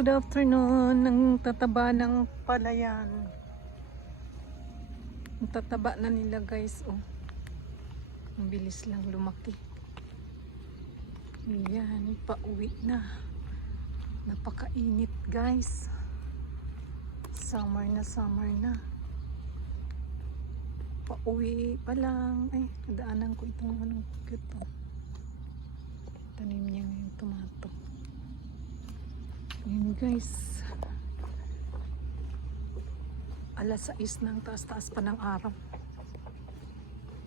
Good afternoon. Ang tataba ng palayan. Ang tataba na nila guys. Oh. Ang bilis lang lumaki. Ayan, pauwi na. Napakainit guys. Summer na. Pauwi pa lang. Ay, nadaanan ko itong anong cute to. Tanim niya yung tomato. Ayan guys. Alas 6 ng taas-taas pa ng araw.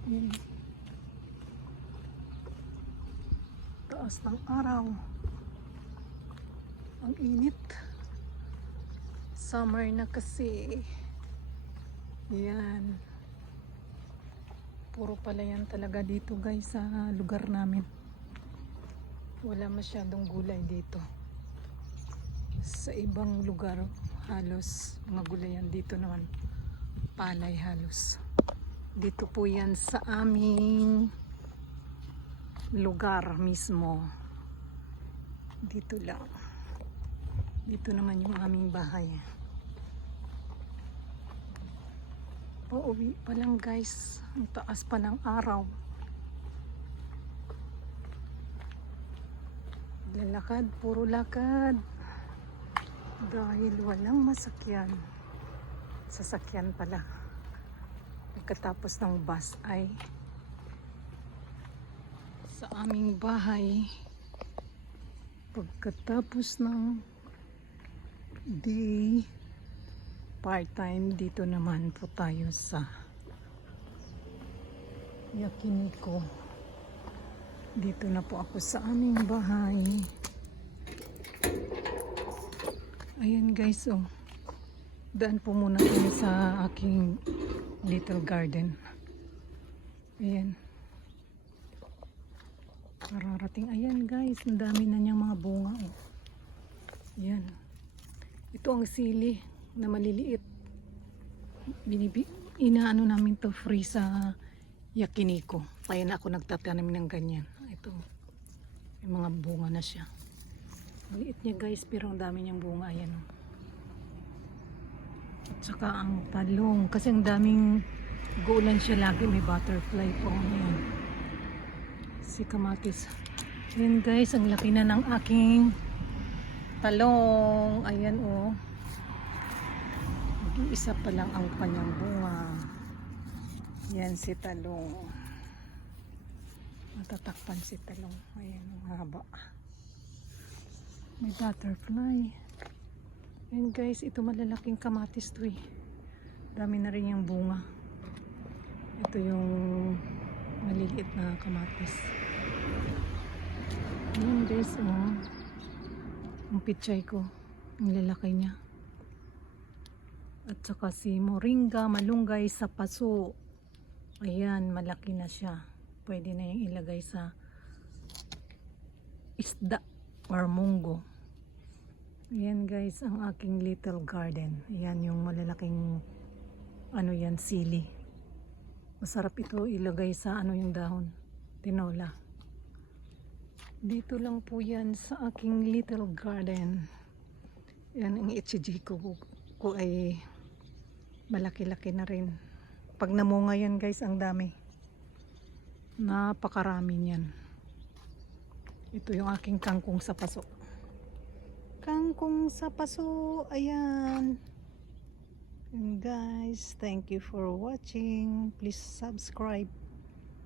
Ayan. Taas ng araw. Ang init. Summer na kasi. Ayan. Puro palayan talaga dito guys sa lugar namin. Wala masyadong gulay dito. Sa ibang lugar halos mga gulayan, dito naman palay halos. Dito po yan sa aming lugar mismo. Dito lang. Dito naman yung aming bahay. Pauwi pa lang guys. Ang taas pa ng araw. Lalakad, puro lakad. Dahil walang masakyan. Sasakyan pala. Pagkatapos ng bus ay sa aming bahay. Pagkatapos ng day part-time, dito naman po tayo sa Yakiniko. Dito na po ako sa aming bahay. Ayan guys, oh. Daan po muna kami sa aking little garden. Ayan. Kararating. Ayan guys, ang dami na niyang mga bunga, oh. Ayan. Ito ang sili na maliliit. Inaano namin to free sa Yakiniko. Kaya na ako nagtatanim ng ganyan. Ito. May mga bunga na siya. Liit niya guys, pero ang dami niyang bunga. Ayan. At saka ang talong. Kasi ang daming gulan siya lagi. May butterfly po. Ayan. Si kamatis. Ayan guys, ang laki na ng aking talong. Ayan oh. Isa pa lang ang kanyang bunga. Yan si talong. Matatakpan si talong. Ayan, ang haba. May butterfly. Ayan guys, ito malalaking kamatis to eh. Dami na rin yung bunga. Ito yung maliliit na kamatis. Ayan guys, oh. Ang pichay ko. Ang lalaki niya. At saka si moringa, malunggay sa paso. Ayan, malaki na siya. Pwede na yung ilagay sa isda or munggo. Ayan guys, ang aking little garden. Ayan yung malalaking ano yan, sili. Masarap ito ilagay sa ano yung dahon, tinola. Dito lang po yan sa aking little garden. Yan ang HG ko ay malaki-laki na rin. Pag namunga yan guys, ang dami. Napakarami niyan. Ito yung aking kangkong sa paso. Kangkong sa paso. Ayan. And guys, thank you for watching. Please subscribe.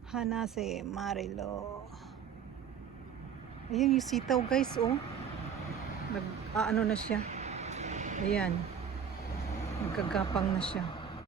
Hanase Marilo. Ayan yung sitaw guys, oh. Nag-aano na siya. Ayan. Nagkagapang na siya.